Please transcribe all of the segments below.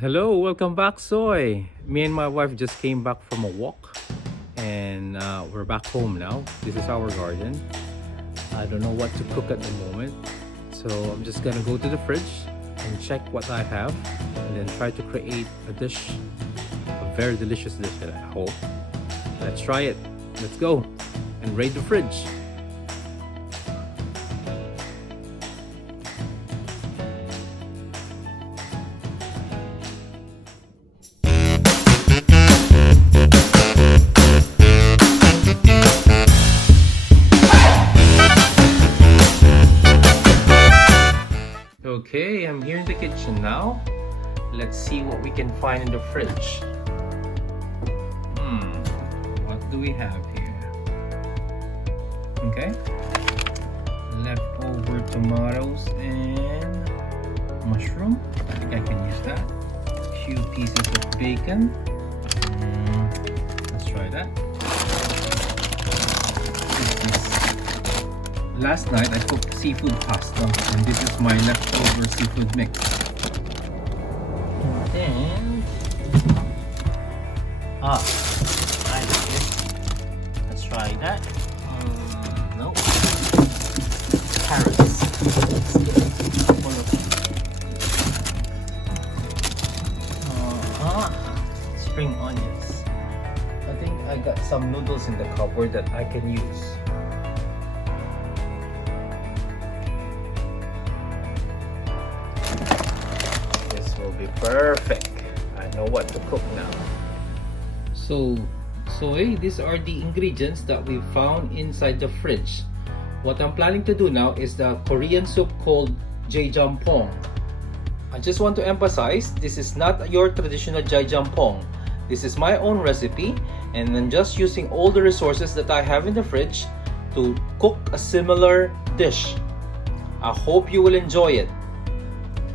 Hello, welcome back, Soy. Me and my wife just came back from a walk and we're back home now. This is our garden. I don't know what to cook at the moment, so I'm just gonna go to the fridge and check what I have and then try to create a dish, a very delicious dish, I hope. Let's try it. Let's go and raid the fridge. Okay, I'm here in the kitchen now. Let's see what we can find in the fridge. What do we have here? Okay, leftover tomatoes and mushroom. I think I can use that. A few pieces of bacon. Let's try that. Last night I cooked seafood pasta and this is my leftover seafood mix. And then I like this. Let's try that. No. Carrots. Spring onions. I think I got some noodles in the cupboard that I can use. Will be perfect. I know what to cook now. So these are the ingredients that we found inside the fridge. What I'm planning to do now is the Korean soup called Jjamppong. I just want to emphasize, this is not your traditional Jjamppong. This is my own recipe and I'm just using all the resources that I have in the fridge to cook a similar dish. I hope you will enjoy it.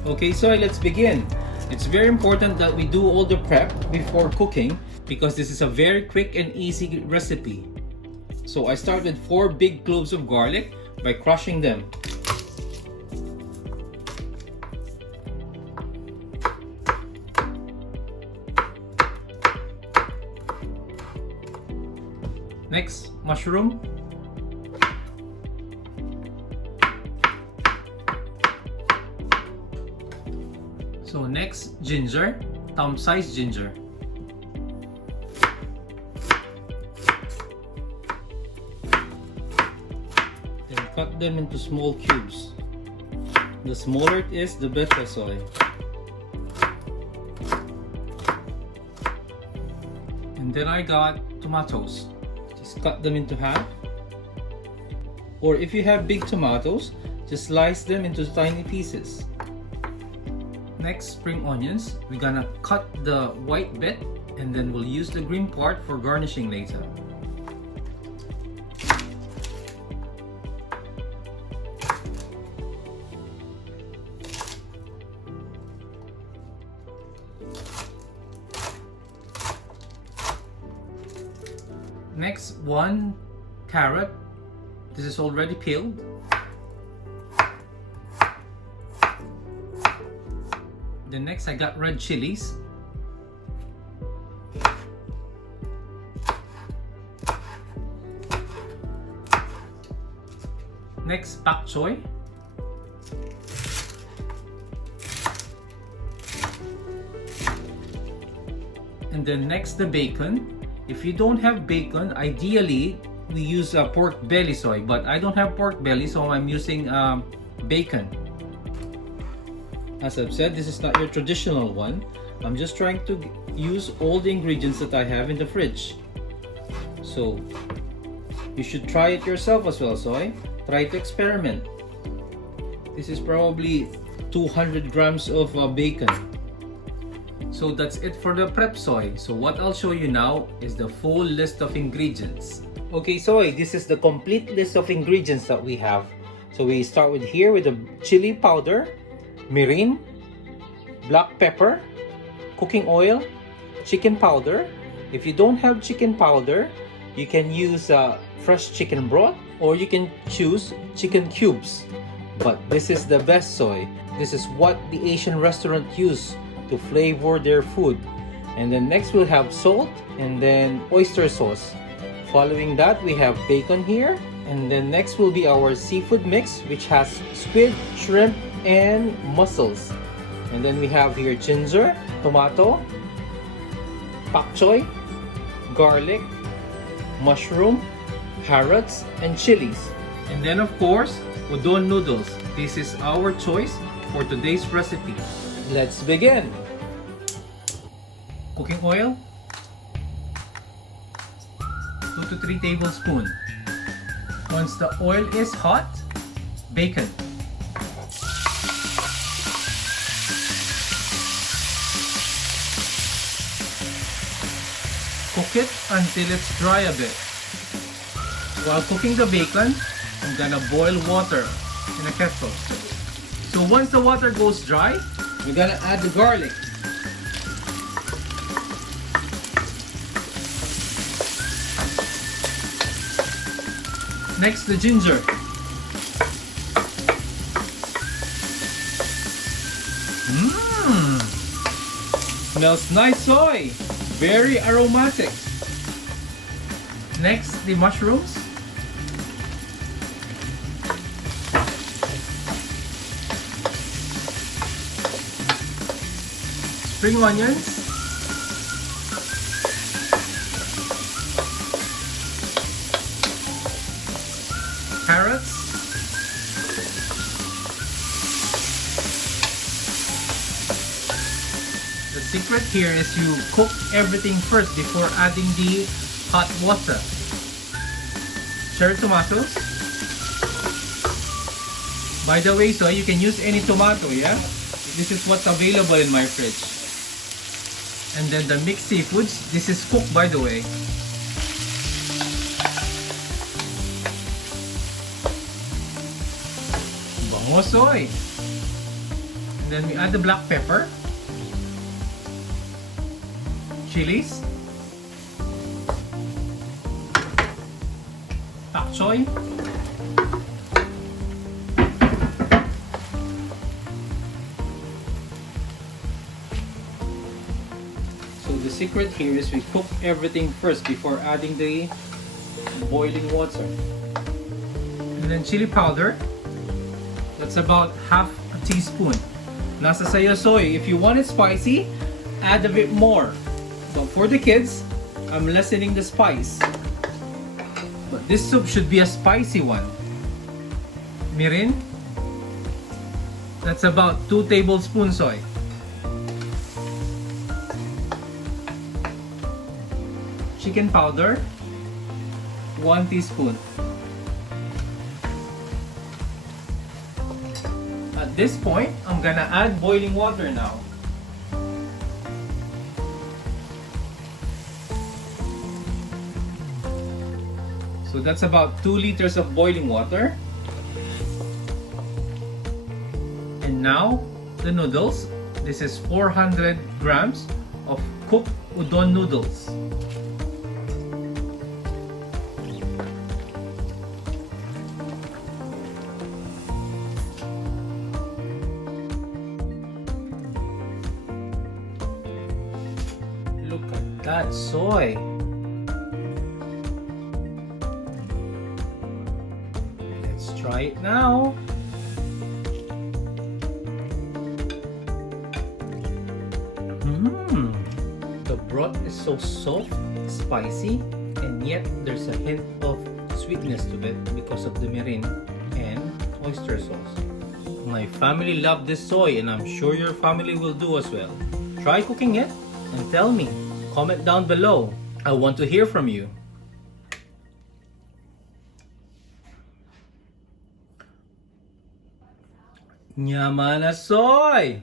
Okay, so let's begin. It's very important that we do all the prep before cooking because this is a very quick and easy recipe. So I start with 4 big cloves of garlic by crushing them. Next, mushroom. So next, ginger, thumb-sized ginger. Then cut them into small cubes. The smaller it is, the better, soy. And then I got tomatoes. Just cut them into half. Or if you have big tomatoes, just slice them into tiny pieces. Next, spring onions. We're gonna cut the white bit and then we'll use the green part for garnishing later. Next, 1 carrot. This is already peeled. Then next I got red chilies. Next, pak choy. And then next, the bacon. If you don't have bacon, ideally we use pork belly, soy, but I don't have pork belly, so I'm using bacon. As I've said, this is not your traditional one. I'm just trying to use all the ingredients that I have in the fridge. So you should try it yourself as well, soy. Try to experiment. This is probably 200 grams of bacon. So that's it for the prep, soy. So what I'll show you now is the full list of ingredients. Okay, soy, this is the complete list of ingredients that we have. So we start with here with the chili powder, mirin, black pepper, cooking oil, chicken powder. If you don't have chicken powder, you can use fresh chicken broth or you can choose chicken cubes. But this is the best, soy. This is what the Asian restaurant use to flavor their food. And then next we'll have salt and then oyster sauce. Following that, we have bacon here. And then next will be our seafood mix, which has squid, shrimp, and mussels. And then we have here ginger, tomato, pak choy, garlic, mushroom, carrots, and chilies. And then of course, udon noodles. This is our choice for today's recipe. Let's begin! Cooking oil, 2 to 3 tablespoons. Once the oil is hot, bacon. Cook it until it's dry a bit. While cooking the bacon, I'm gonna boil water in a kettle. So once the water goes dry, we're gonna add the garlic. Next, the ginger. Smells nice soy. Very aromatic. Next, the mushrooms. Spring onions. Carrots. The secret here is you cook everything first before adding the hot water. Cherry tomatoes. By the way, so you can use any tomato, yeah? This is what's available in my fridge. And then the mixed seafoods. This is cooked, by the way. Bango soy. And then we add the black pepper. Chilies. Pak choy. So the secret here is we cook everything first before adding the boiling water. And then chili powder. That's about half a teaspoon. Nasa sayo soy. If you want it spicy, add a bit more. But for the kids, I'm lessening the spice. But this soup should be a spicy one. Mirin. That's about 2 tablespoons soy. Chicken powder, 1 teaspoon. At this point, I'm gonna add boiling water now. So that's about 2 liters of boiling water. And now, the noodles. This is 400 grams of cooked udon noodles. Look at that soy. Let's try it now. The broth is so soft, spicy, and yet there's a hint of sweetness to it because of the mirin and oyster sauce. My family love this soy, and I'm sure your family will do as well. Try cooking it and tell me. Comment down below. I want to hear from you. Yaman na soy!